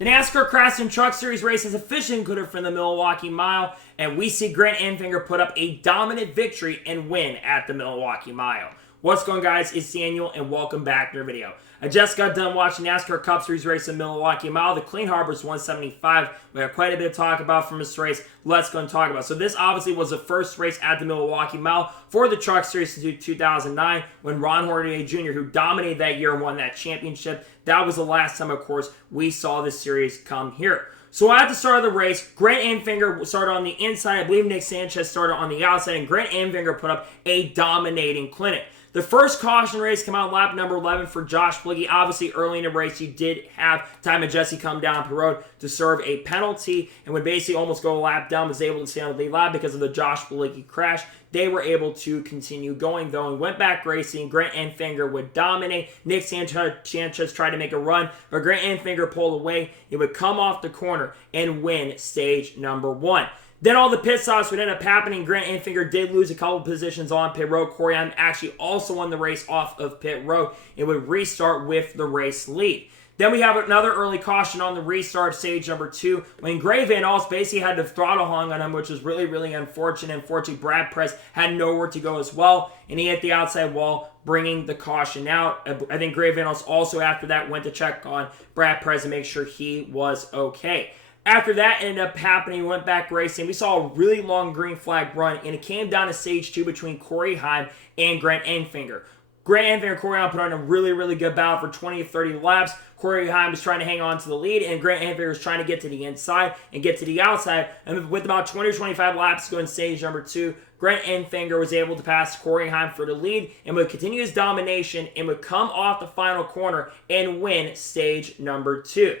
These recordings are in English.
The NASCAR Craftsman Truck Series race is officially concluded from the Milwaukee Mile, and we see Grant Enfinger put up a dominant victory and win at the Milwaukee Mile. What's going on, guys? It's Daniel, and welcome back to our video. I just got done watching NASCAR Cup Series race in Milwaukee Mile. The Clean Harbors 175. We have quite a bit to talk about from this race. Let's go and talk about it. So this obviously was the first race at the Milwaukee Mile for the Truck Series since 2009 when Ron Hornaday Jr., who dominated that year and won that championship, that was the last time, of course, we saw this series come here. So at the start of the race, Grant Enfinger started on the inside. I believe Nick Sanchez started on the outside, and Grant Enfinger put up a dominating clinic. The first caution race came out lap number 11 for Josh Blicky. Obviously, early in the race, he did have Ty Majeski come down the road to serve a penalty and would basically almost go a lap down, was able to stay on the lead lap because of the Josh Blicky crash. They were able to continue going, though, and went back racing. Grant Enfinger would dominate. Nick Sanchez tried to make a run, but Grant Enfinger pulled away. He would come off the corner and win stage number 1. Then all the pit stops would end up happening. Grant Enfinger did lose a couple positions on pit road. Corey Heim actually also won the race off of pit road. It would restart with the race lead. Then we have another early caution on the restart, stage number 2, when Gray Van Alst basically had the throttle hung on him, which was really, really unfortunate. Unfortunately, Brad Press had nowhere to go as well, and he hit the outside wall, bringing the caution out. I think Gray Van Alst also, after that, went to check on Brad Press and make sure he was okay. After that ended up happening, we went back racing. We saw a really long green flag run, and it came down to stage 2 between Corey Heim and Grant Enfinger. Grant Enfinger and Corey Heim put on a really, really good battle for 20 to 30 laps. Corey Heim was trying to hang on to the lead, and Grant Enfinger was trying to get to the inside and get to the outside. And with about 20 or 25 laps to go in stage number 2, Grant Enfinger was able to pass Corey Heim for the lead and would continue his domination and would come off the final corner and win stage number 2.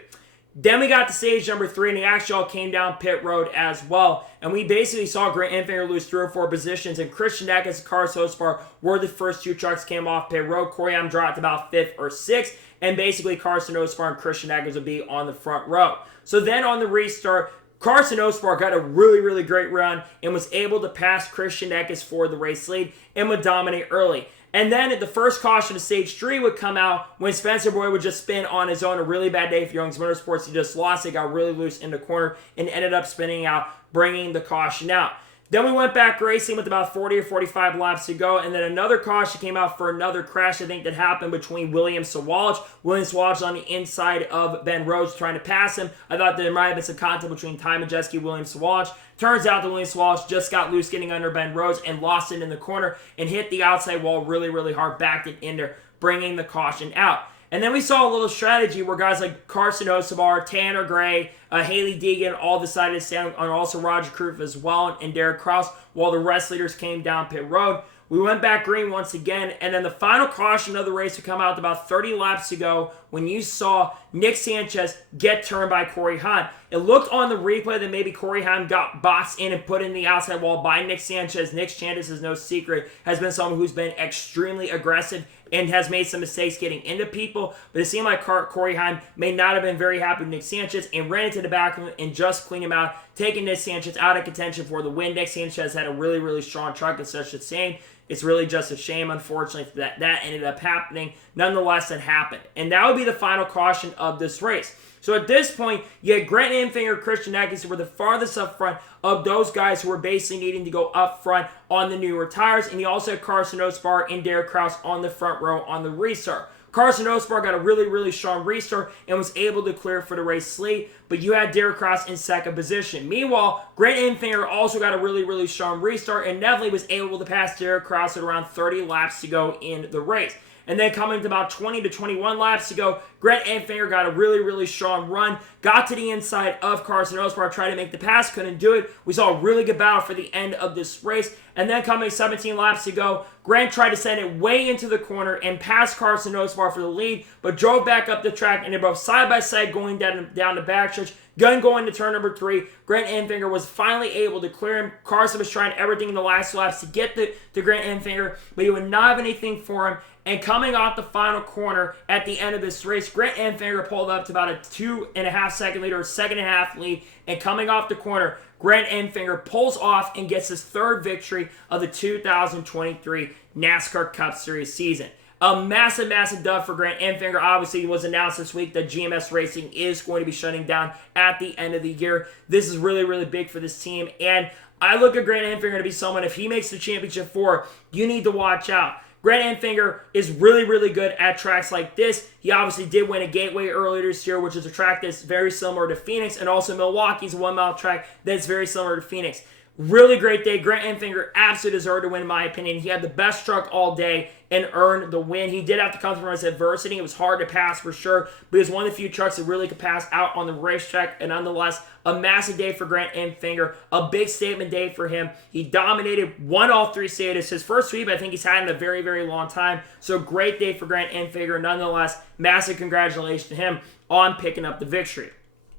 Then we got to stage number 3, and he actually all came down pit road as well. And we basically saw Grant Enfinger lose 3 or 4 positions, and Christian Eckes and Carlos Hocebar were the first 2 trucks came off pit road. Corey Heim dropped about 5th or 6th, and basically Carson Hocebar and Christian Eckes would be on the front row. So then on the restart, Carson Hocebar got a really, really great run and was able to pass Christian Eckes for the race lead and would dominate early. And then at the first caution of stage 3 would come out when Spencer Boyd would just spin on his own. A really bad day for Young's Motorsports. He just lost it, got really loose in the corner, and ended up spinning out, bringing the caution out. Then we went back racing with about 40 or 45 laps to go, and then another caution came out for another crash, I think, that happened between William Sawalich. William Sawalich on the inside of Ben Rhodes trying to pass him. I thought there might have been some contact between Ty Majeski and William Sawalich. Turns out that William Sawalich just got loose getting under Ben Rhodes and lost it in the corner and hit the outside wall really, really hard, backed it in there, bringing the caution out. And then we saw a little strategy where guys like Carson Hocebar, Tanner Gray, Haley Deegan all decided to stand on, also Roger Kroof as well, and Derek Kraus, while the rest leaders came down pit road. We went back green once again, and then the final caution of the race would come out about 30 laps to go when you saw Nick Sanchez get turned by Corey Heim. It looked on the replay that maybe Corey Heim got boxed in and put in the outside wall by Nick Sanchez. Nick Sanchez is no secret, has been someone who's been extremely aggressive and has made some mistakes getting into people, but it seemed like Corey Heim may not have been very happy with Nick Sanchez and ran into the back of him and just cleaned him out, taking Nick Sanchez out of contention for the win. Nick Sanchez had a really, really strong truck, and such a shame. It's really just a shame, unfortunately, that ended up happening. Nonetheless, it happened. And that would be the final caution of this race. So at this point, you had Grant Enfinger, Christian Eckes, who were the farthest up front of those guys who were basically needing to go up front on the newer tires. And you also had Carson Hocebar and Derek Kraus on the front row on the restart. Carson Hocebar got a really, really strong restart and was able to clear for the race lead, but you had Derek Kraus in second position. Meanwhile, Grant Enfinger also got a really, really strong restart and definitely was able to pass Derek Kraus at around 30 laps to go in the race. And then coming to about 20 to 21 laps to go, Grant Enfinger got a really, really strong run, got to the inside of Carson Hocebar, tried to make the pass, couldn't do it. We saw a really good battle for the end of this race. And then coming 17 laps to go, Grant tried to send it way into the corner and passed Carson Hocebar for the lead, but drove back up the track, and they're both side by side going down the backstretch. Gun going to turn number 3. Grant Enfinger was finally able to clear him. Carson was trying everything in the last laps to get to Grant Enfinger, but he would not have anything for him. And coming off the final corner at the end of this race, Grant Enfinger pulled up to about a 2.5 second lead or a second and a half lead. And coming off the corner, Grant Enfinger pulls off and gets his 3rd victory of the 2023 NASCAR Cup Series season. A massive, massive dub for Grant Enfinger. Obviously, it was announced this week that GMS Racing is going to be shutting down at the end of the year. This is really, really big for this team. And I look at Grant Enfinger to be someone, if he makes the Championship 4, you need to watch out. Grant Enfinger is really, really good at tracks like this. He obviously did win a Gateway earlier this year, which is a track that's very similar to Phoenix, and also Milwaukee's a 1 mile track that's very similar to Phoenix. Really great day. Grant Enfinger absolutely deserved to win, in my opinion. He had the best truck all day and earned the win. He did have to come from his adversity. It was hard to pass for sure, but he was one of the few trucks that really could pass out on the racetrack. And nonetheless, a massive day for Grant Enfinger. A big statement day for him. He dominated, won all 3 stages. His first sweep, I think he's had in a very, very long time. So great day for Grant Enfinger. Nonetheless, massive congratulations to him on picking up the victory.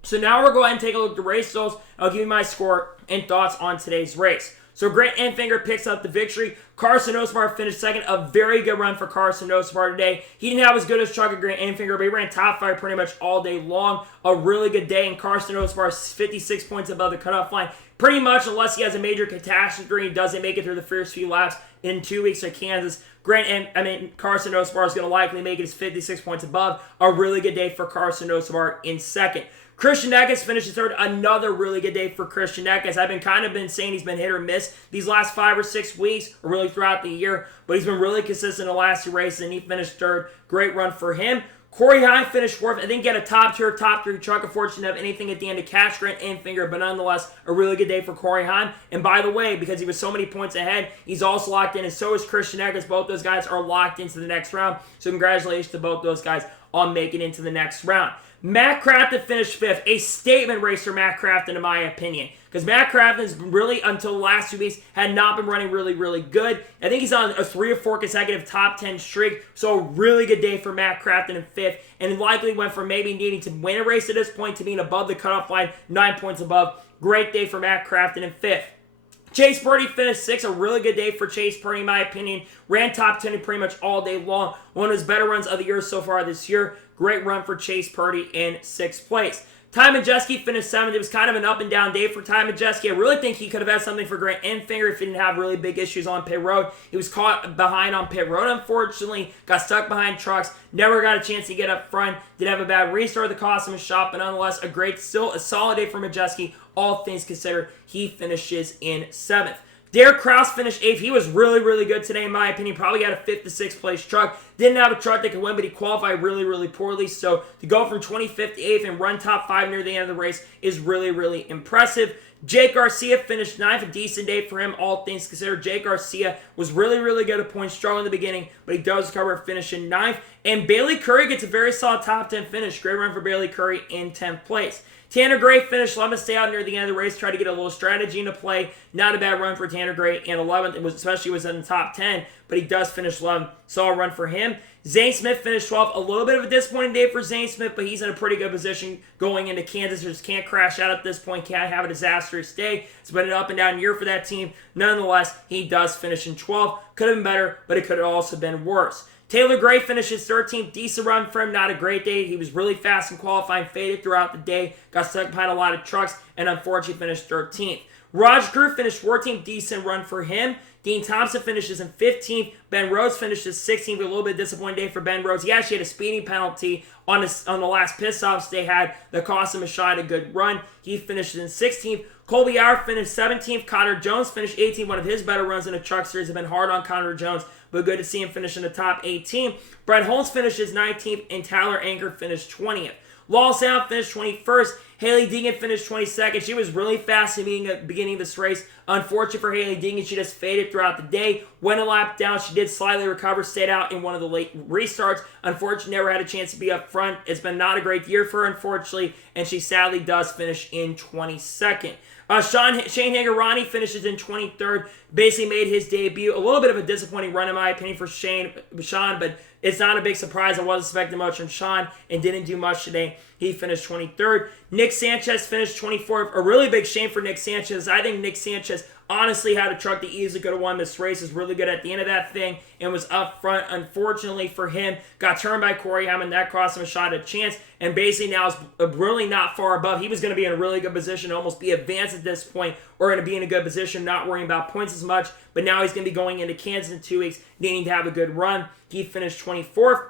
So now we're going to take a look at the race results. I'll give you my score and thoughts on today's race. So Grant Enfinger picks up the victory. Carson Osbar finished second. A very good run for Carson Osbar today. He didn't have as good as truck as Grant Enfinger, but he ran top 5 pretty much all day long. A really good day, and Carson Osbar is 56 points above the cutoff line. Pretty much, unless he has a major catastrophe and doesn't make it through the first few laps in 2 weeks at Kansas, Carson Osbar is going to likely make it his 56 points above. A really good day for Carson Osbar in second. Christian Eckes finishes third. Another really good day for Christian Eckes. I've been saying he's been hit or miss these last 5 or 6 weeks, or really throughout the year, but he's been really consistent in the last 2 races, and he finished third. Great run for him. Corey Hine finished fourth. I think he had a top 3 truck. Unfortunately, didn't have anything at the end to catch Grant Enfinger, but nonetheless, a really good day for Corey Hine. And by the way, because he was so many points ahead, he's also locked in, and so is Christian Eckes. Both those guys are locked into the next round. So congratulations to both those guys on making it into the next round. Matt Crafton finished 5th. A statement race for Matt Crafton, in my opinion. Because Matt Crafton's really, until the last 2 weeks, had not been running really, really good. I think he's on a 3 or 4 consecutive top 10 streak. So a really good day for Matt Crafton in 5th. And likely went from maybe needing to win a race at this point to being above the cutoff line, 9 points above. Great day for Matt Crafton in 5th. Chase Purdy finished 6th. A really good day for Chase Purdy, in my opinion. Ran top 10 pretty much all day long. One of his better runs of the year so far this year. Great run for Chase Purdy in 6th place. Ty Majeski finished 7th. It was kind of an up and down day for Ty Majeski. I really think he could have had something for Grant Enfinger if he didn't have really big issues on pit road. He was caught behind on pit road, unfortunately. Got stuck behind trucks. Never got a chance to get up front. Did have a bad restart that cost him a shot, but nonetheless, still a solid day for Majeski. All things considered, he finishes in 7th. Derek Kraus finished 8th. He was really, really good today, in my opinion. Probably got a 5th to 6th place truck. Didn't have a truck that could win, but he qualified really, really poorly. So to go from 25th to 8th and run top 5 near the end of the race is really, really impressive. Jake Garcia finished 9th. A decent day for him, all things considered. Jake Garcia was really, really good at points. Strong in the beginning, but he does cover finishing 9th. And Bailey Curry gets a very solid top 10 finish. Great run for Bailey Curry in 10th place. Tanner Gray finished 11th, stay out near the end of the race, try to get a little strategy into play. Not a bad run for Tanner Gray in 11th. It was especially was in the top 10, but he does finish 11th. Solid run for him. Zane Smith finished 12th. A little bit of a disappointing day for Zane Smith, but he's in a pretty good position going into Kansas. Just can't crash out at this point. Can't have a disastrous day. It's been an up and down year for that team. Nonetheless, he does finish in 12th. Could have been better, but it could have also been worse. Taylor Gray finishes 13th. Decent run for him. Not a great day. He was really fast in qualifying. Faded throughout the day. Got stuck behind a lot of trucks. And unfortunately finished 13th. Raj Crew finished 14th. Decent run for him. Dean Thompson finishes in 15th. Ben Rhodes finishes 16th. A little bit disappointing day for Ben Rhodes. He actually had a speeding penalty on the last pit stops they had that cost him a shot at a good run. He finishes in 16th. Colby Hour finished 17th. Connor Jones finished 18th. One of his better runs in the truck series. Have been hard on Connor Jones, but good to see him finish in the top 18. Brett Holmes finishes 19th, and Tyler Anchor finished 20th. Lawson Sound finished 21st. Haley Deegan finished 22nd. She was really fast in the beginning of this race. Unfortunately for Haley Deegan, she just faded throughout the day. Went a lap down. She did slightly recover, stayed out in one of the late restarts. Unfortunately, never had a chance to be up front. It's been not a great year for her, unfortunately, and she sadly does finish in 22nd. Shane Haggerani finishes in 23rd. Basically made his debut. A little bit of a disappointing run, in my opinion, for Sean, but it's not a big surprise. I wasn't expecting much from Sean and didn't do much today. He finished 23rd. Nick Sanchez finished 24th. A really big shame for Nick Sanchez. I think Nick Sanchez honestly had a truck that easily could have won this race. Is really good at the end of that thing and was up front. Unfortunately for him, got turned by Corey Heim, and that cost him a shot at a chance. And basically now is really not far above. He was going to be in a really good position to almost be advanced at this point, or going to be in a good position, not worrying about points as much. But now he's going to be going into Kansas in 2 weeks, needing to have a good run. He finished 24th.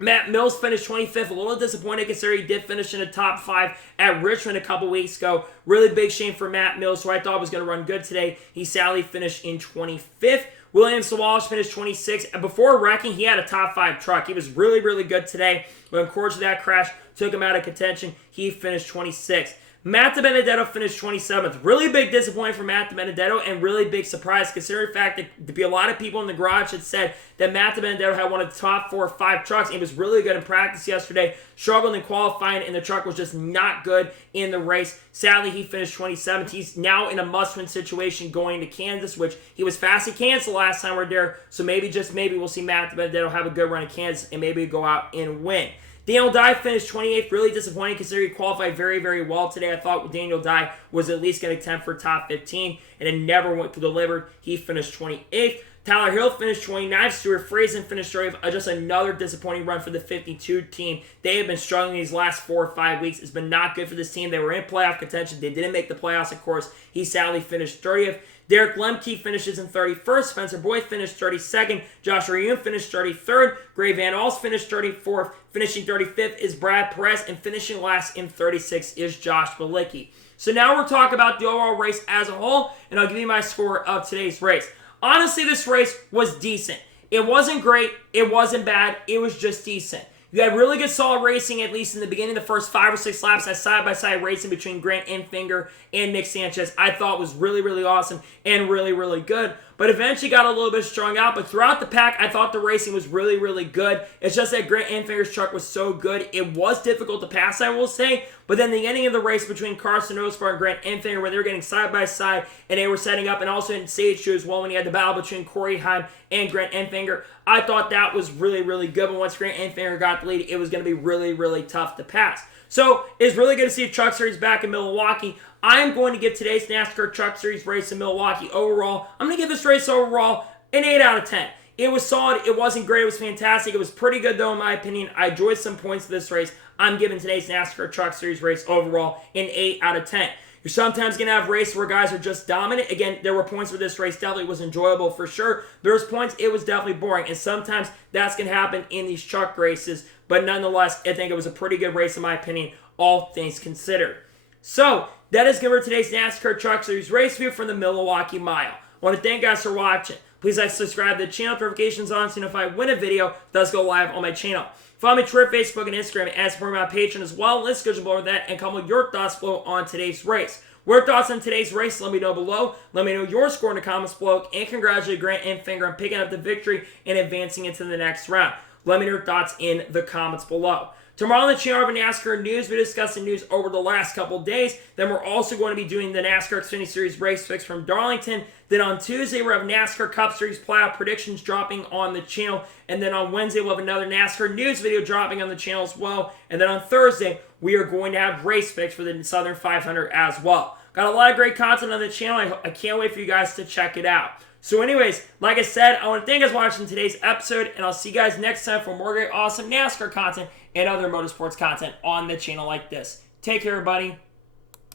Matt Mills finished 25th. A little disappointed considering he did finish in the top 5 at Richmond a couple weeks ago. Really big shame for Matt Mills, who I thought was going to run good today. He sadly finished in 25th. William Sawash finished 26th. And before wrecking, he had a top 5 truck. He was really, really good today. But unfortunately, that crash took him out of contention. He finished 26th. Matt DiBenedetto finished 27th. Really big disappointment for Matt DiBenedetto, and really big surprise considering the fact that there'd be a lot of people in the garage that said that Matt DiBenedetto had one of the top 4 or 5 trucks. He was really good in practice yesterday, struggled in qualifying, and the truck was just not good in the race. Sadly, he finished 27th. He's now in a must-win situation going to Kansas, which he was fast at Kansas last time we were there, so maybe, just maybe, we'll see Matt DiBenedetto have a good run at Kansas and maybe go out and win. Daniel Dye finished 28th, really disappointing considering he qualified very, very well today. I thought Daniel Dye was at least going to attempt for top 15, and it never went delivered. He finished 28th. Tyler Hill finished 29th. Stuart Friesen finished 30th. Just another disappointing run for the 52 team. They have been struggling these last 4 or 5 weeks. It's been not good for this team. They were in playoff contention. They didn't make the playoffs, of course. He sadly finished 30th. Derek Lemke finishes in 31st. Spencer Boyd finished 32nd. Josh Reun finished 33rd. Gray Van Alst finished 34th. Finishing 35th is Brad Perez. And finishing last in 36th is Josh Bilicki. So now we're talking about the overall race as a whole, and I'll give you my score of today's race. Honestly, this race was decent. It wasn't great. It wasn't bad. It was just decent. You had really good solid racing, at least in the beginning, the first 5 or 6 laps. That side-by-side racing between Grant Enfinger and Nick Sanchez, I thought was really, really awesome and really, really good. But eventually got a little bit strung out. But throughout the pack, I thought the racing was really, really good. It's just that Grant Enfinger's truck was so good. It was difficult to pass, I will say. But then the ending of the race between Carson Osbar and Grant Enfinger, where they were getting side-by-side and they were setting up, and also in stage 2 as well, when you had the battle between Corey Heim and Grant Enfinger, I thought that was really, really good. But once Grant Enfinger got the lead, it was going to be really, really tough to pass. So it's really good to see the Truck Series back in Milwaukee. I am going to give today's NASCAR Truck Series race in Milwaukee overall, I'm going to give this race overall an 8 out of 10. It was solid. It wasn't great. It was fantastic. It was pretty good, though, in my opinion. I enjoyed some points of this race. I'm giving today's NASCAR Truck Series race overall an 8 out of 10. You're sometimes going to have races where guys are just dominant. Again, there were points where this race definitely was enjoyable for sure. There's points it was definitely boring, and sometimes that's going to happen in these truck races. But nonetheless, I think it was a pretty good race in my opinion, all things considered. So, that is good for today's NASCAR Truck Series race view from the Milwaukee Mile. I want to thank you guys for watching. Please like, subscribe to the channel, notifications on, so you know if I win a video, it does go live on my channel. Follow me on Twitter, Facebook, and Instagram, and support my Patreon as well. Let's go below that and come with your thoughts below on today's race. What are your thoughts on today's race? Let me know below. Let me know your score in the comments below. And congratulate Grant Enfinger on picking up the victory and advancing into the next round. Let me know your thoughts in the comments below. Tomorrow on the channel, we have NASCAR news. We're discussing news over the last couple days. Then we're also going to be doing the NASCAR Xfinity Series race fix from Darlington. Then on Tuesday, we'll have NASCAR Cup Series playoff predictions dropping on the channel. And then on Wednesday, we'll have another NASCAR news video dropping on the channel as well. And then on Thursday, we are going to have race fix for the Southern 500 as well. Got a lot of great content on the channel. I can't wait for you guys to check it out. So anyways, like I said, I want to thank you guys for watching today's episode, and I'll see you guys next time for more great, awesome NASCAR content and other motorsports content on the channel like this. Take care, everybody.